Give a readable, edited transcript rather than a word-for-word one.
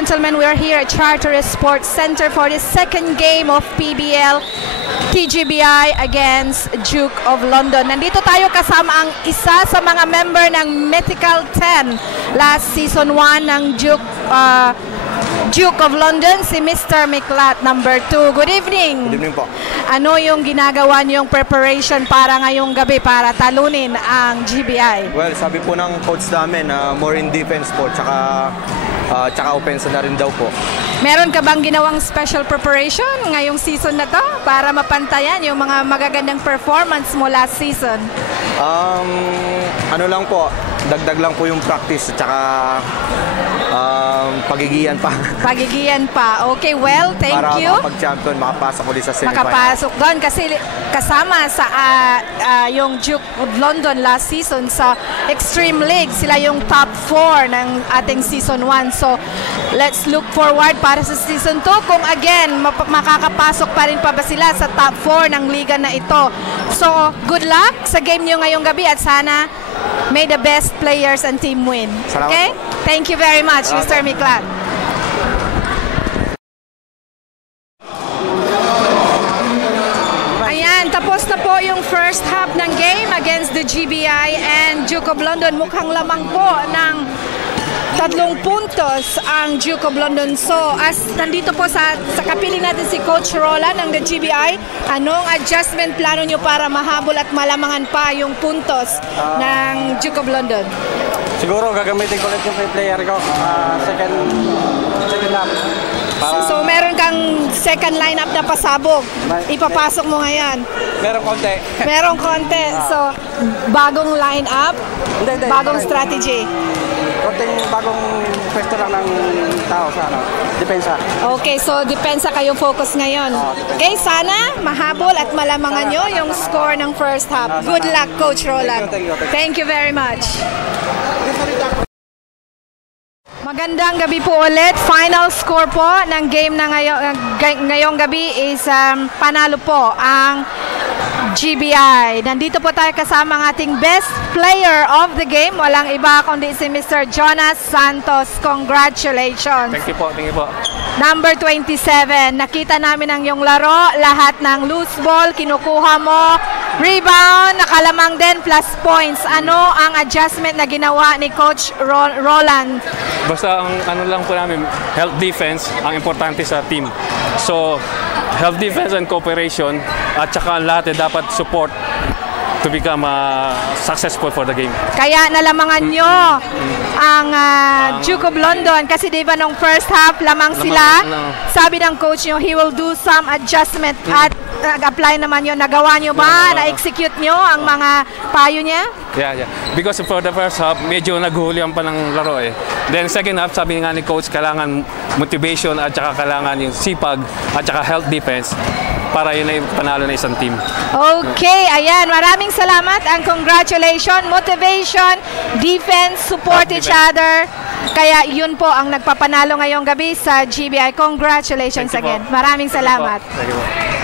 gentlemen, we are here at Charteris Sports Center for the second game of PBL TGBI against Duke of London. Nandito tayo kasama ang isa sa mga member ng Mythical 10 last season 1 ng Duke of London, si Mr. Miklat, number 2. Good evening. Good evening po. Ano yung ginagawa niyong preparation para ngayong gabi para talunin ang GBI? Well, sabi po ng coach namin, more in defense po, tsaka offense na rin daw po. Meron ka bang ginawang special preparation ngayong season na to para mapantayan yung mga magagandang performance mo last season? Ano lang po, dagdag lang po yung practice, tsaka pagigian pa. Pagigian pa. Okay, well, thank you. Para makapag-champion, makapasok ulit sa semifinal. Makapasok doon kasi kasama sa yung Duke of London last season sa Extreme League. Sila yung top 4 ng ating season 1. So, let's look forward para sa season 2 kung again, makakapasok pa rin pa ba sila sa top 4 ng liga na ito. So, good luck sa game nyo ngayong gabi at sana may the best players and team win. Salamat Okay? po. Thank you very much, Mr. Miklat. Ayan, tapos na po yung first half ng game against the GBI and Duke of London. Mukhang lamang po ng 3 puntos ang Duke of London. So, as nandito po sa kapiling natin si Coach Roland ng the GBI, anong adjustment plano nyo para mahabol at malamangan pa yung puntos ng Duke of London? Siguro gagamitin ko ulit yung player ko, second lap. So meron kang second lineup na pasabog. Ipapasok mo ngayon. Merong konti. Merong konti. So bagong lineup, bagong strategy. Konting bagong pwesto lang ng tao sa depensa. Okay, so depensa kayo focus ngayon. Okay, sana mahabol at malamangan nyo yung score ng first half. Good luck, Coach Roland. Thank you very much. Magandang gabi po ulit. Final score po ng game na ngayong gabi is panalo po ang GBI. Nandito po tayo kasama ang ating best player of the game. Walang iba kundi si Mr. Jonas Santos. Congratulations. Thank you po, thank you po. Number 27. Nakita namin ang iyong laro. Lahat ng loose ball, kinukuha mo. Rebound, nakalamang din, plus points. Ano ang adjustment na ginawa ni Coach Roland? Basta ang ano lang po namin, health defense ang importante sa team. So, health defense and cooperation at saka lahat dapat support to become successful for the game. Kaya nalamangan nyo ang Duke of London kasi diba nung first half lamang sila. Sabi ng coach nyo, he will do some adjustment at nag-apply naman yun. Nagawa nyo ba? Na-execute nyo ang mga payo niya? Yeah. Because for the first half, medyo naghuhulihan pa ng laro eh. Then second half, sabi nga ni coach, kailangan motivation at saka kailangan yung sipag at saka health defense para yun ay panalo na isang team. Okay, ayan. Maraming salamat and congratulations. Motivation, defense, support each other. Kaya yun po ang nagpapanalo ngayong gabi sa GBI. Congratulations again. Maraming salamat. Thank you po.